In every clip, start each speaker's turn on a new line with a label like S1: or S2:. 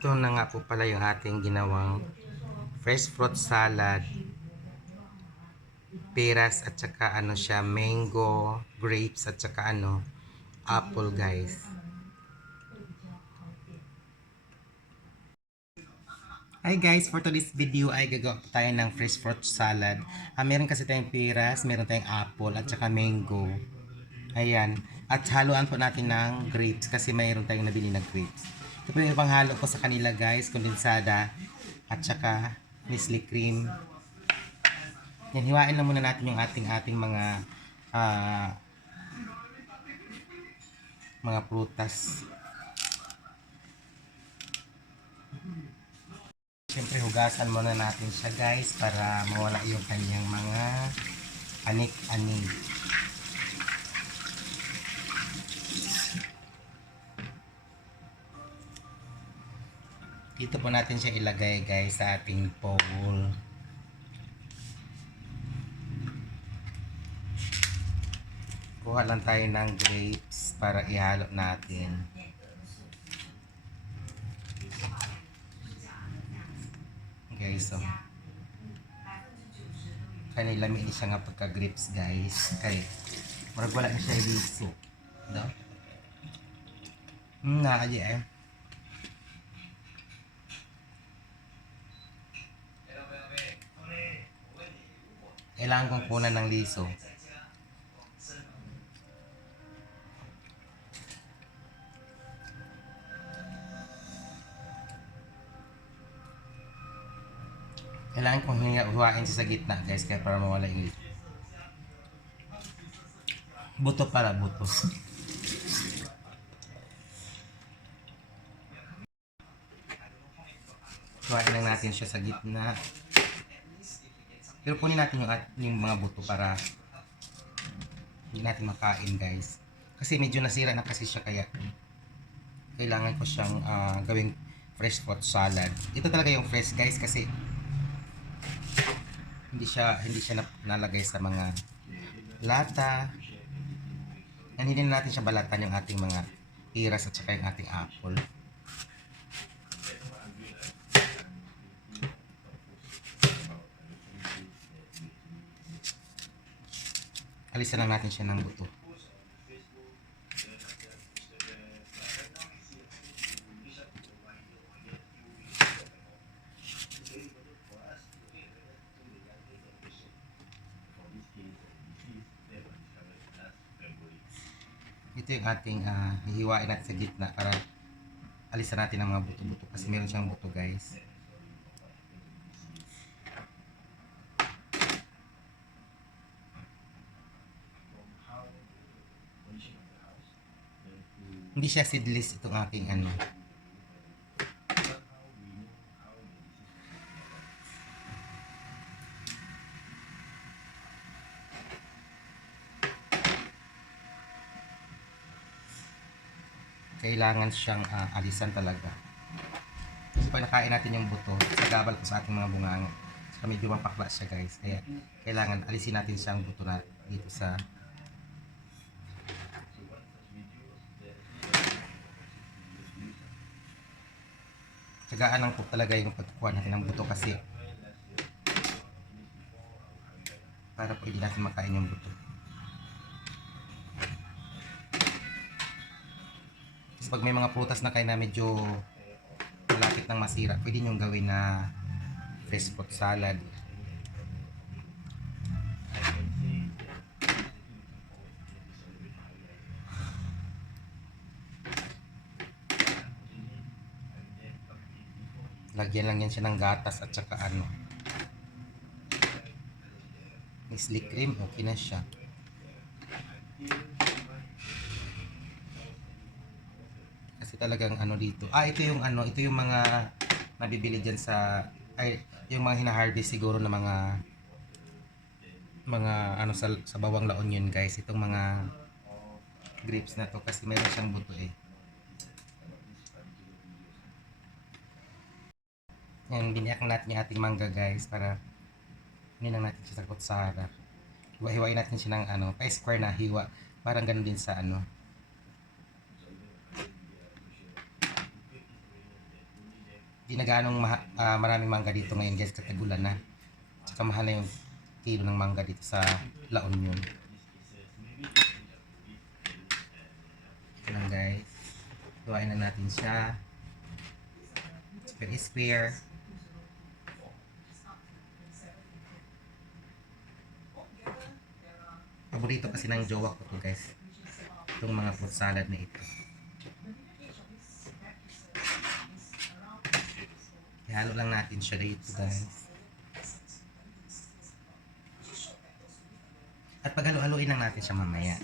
S1: Ito na nga po pala yung ating ginawang fresh fruit salad. Peras at saka ano siya, mango, grapes at saka ano, apple guys. Hi guys, for today's video ay gagawa tayo ng fresh fruit salad. Ah, meron kasi tayong peras, meron tayong apple at saka mango. Ayan. At haluan po natin ng grapes kasi mayroon tayong nabili na grapes. Ito po yung panghalo ko sa kanila guys, kondensada at saka Nestle cream. Yan, hiwain lang muna natin yung ating ating mga ah, mga prutas. Siyempre, hugasan muna natin siya guys para mawala yung kanyang mga anik-anig. Dito po natin siya ilagay guys sa ating bowl. Kuha lang tayo ng grapes para ihalo natin. guys so kanila may siya nga pagka grapes guys. Kay murag wala na siya liso no? Hmm na aja eh kailangan kong kunan ng liso Kailangan kong huwain siya sa gitna guys kaya para mawala yung liso. Buto para buto. Huwain lang natin siya sa gitna. Pero kunin natin yung, yung mga buto para hindi natin makain guys. Kasi medyo nasira na kasi siya kaya kailangan ko siyang ah, gawing fresh fruit salad. Ito talaga yung fresh guys kasi hindi siya hindi siya na- nalagay sa mga lata. Yan, hindi na natin siya balatan yung ating mga iras at saka yung ating apple. Alisan lang natin siya ng buto. Ito yung ating ah, hihiwain natin sa gitna para alisan natin ang mga buto-buto kasi meron siyang buto guys. Hindi siya seedless itong aking ano. Kailangan siyang ah, alisan talaga. Kasi nakain natin yung buto, sagabal ko sa ating mga bunganga. Saka medyo mapakla siya guys. Kaya kailangan alisin natin siyang buto na dito sa Tsagaan lang po talaga yung pagkukuha natin ng buto kasi para pwede natin makain yung buto. Kasi pag may mga prutas na kayo na medyo malapit ng masira, pwede nyo gawin na fresh fruit salad. Lagyan lang yan siya ng gatas at saka ano. Nestle cream, okay na siya. Kasi talagang ano dito. Ah, ito yung ano, ito yung mga nabibili dyan sa, ay, yung mga hina-harvest siguro na mga mga ano sa, sa bawang laon yun guys. Itong mga grapes na to kasi meron siyang buto eh. Ngayon, biniyak natin yung ating mangga guys para hindi lang natin siya sagot sa harap. Hiwa-hiwain natin siya ng ano, pa-square na hiwa. Parang ganun din sa ano. Hindi na ganong ma- uh, ah, maraming mangga dito ngayon guys, katagulan na. Tsaka mahal na yung kilo ng mangga dito sa La Union. Ito lang guys. Hiwain na natin siya. Square is square. Paborito kasi ng jowa ko to guys. Itong mga fruit salad na ito. Ihalo lang natin siya dito guys. At paghalo-haloin lang natin siya mamaya.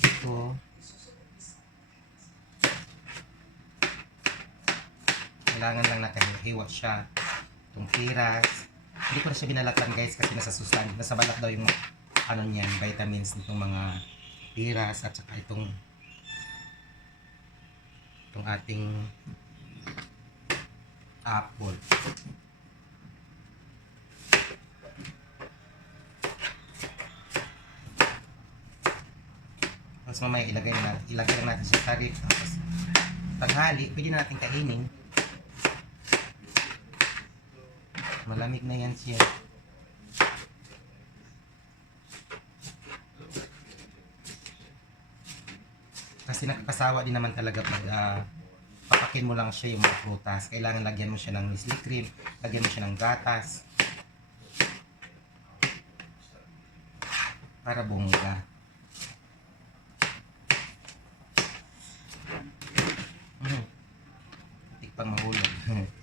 S1: Ito. Kailangan lang natin hiwa siya. Itong piras. Hindi ko na siya binalatan guys kasi nasa sustan, nasa balat daw yung ano niyan, vitamins nitong mga piras at saka itong itong ating apple. Tapos mamaya ilagay na natin, ilagay na natin sa sarip. Tapos tanghali, pwede na natin kainin. Malamig na yan siya. Kasi nakakasawa din naman talaga pag ah, papakin mo lang siya yung mga prutas. Kailangan lagyan mo siya ng Nestle cream, lagyan mo siya ng gatas. Para bumungga. Mm. Tik pang mahulog.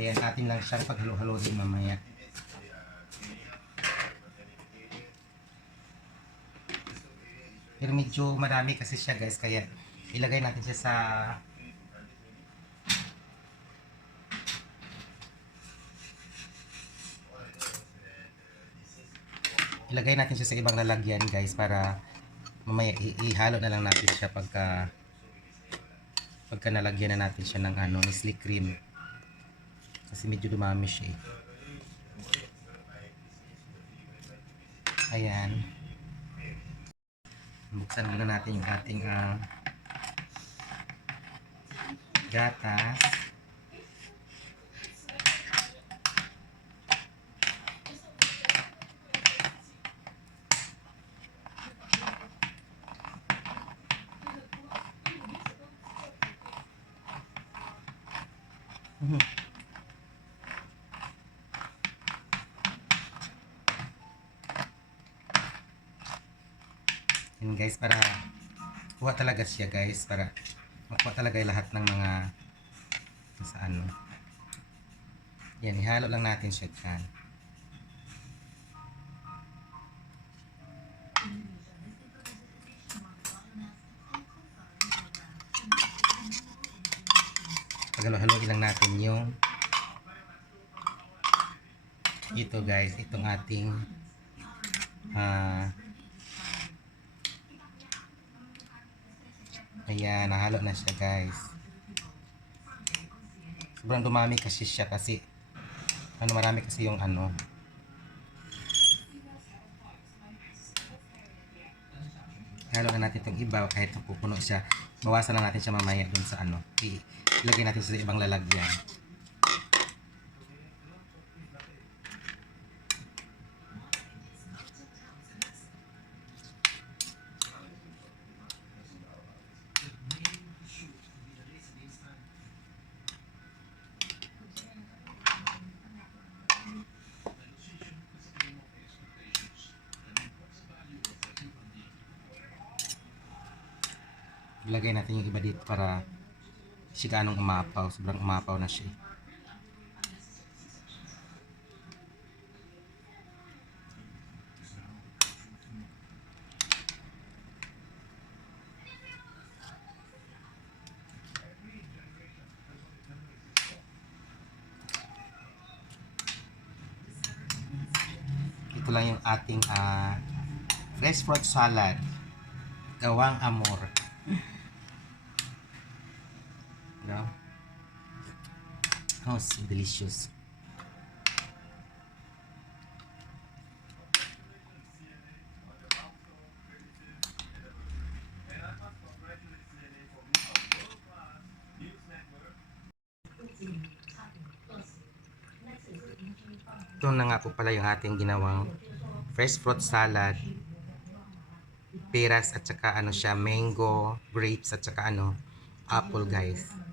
S1: Ayan, atin lang siyang paghalo-halo din mamaya. Pero medyo marami kasi siya guys, kaya ilagay natin siya sa ilagay natin siya sa ibang lalagyan guys para mamaya ihalo na lang natin siya pagka pagka nalagyan na natin siya ng ano, Nestle cream. Kasi medyo dumami siya eh. Ayan. Buksan muna natin yung ating ah, gatas. Mhm. Guys, para kuha talaga siya guys, para makuha talaga lahat ng mga sa ano. Yan, ihalo lang natin siya dyan. Pagalo-haloin lang natin yung ito guys, itong ating ah Ayan, nahalo na siya guys. Sobrang dumami kasi siya kasi ano marami kasi yung ano. Halo na natin itong iba kahit pupuno siya. Bawasan na natin siya mamaya dun sa ano. Ilagay natin sa ibang lalagyan. ilagay natin yung iba dito para si ganong umapaw. Sobrang umapaw na siya eh. ito lang yung ating uh, fresh fruit salad. Gawang amor. No? Oh, so delicious. Ito na nga po pala yung ating ginawang fresh fruit salad. Peras at saka ano siya, mango, grapes at saka ano, apple guys.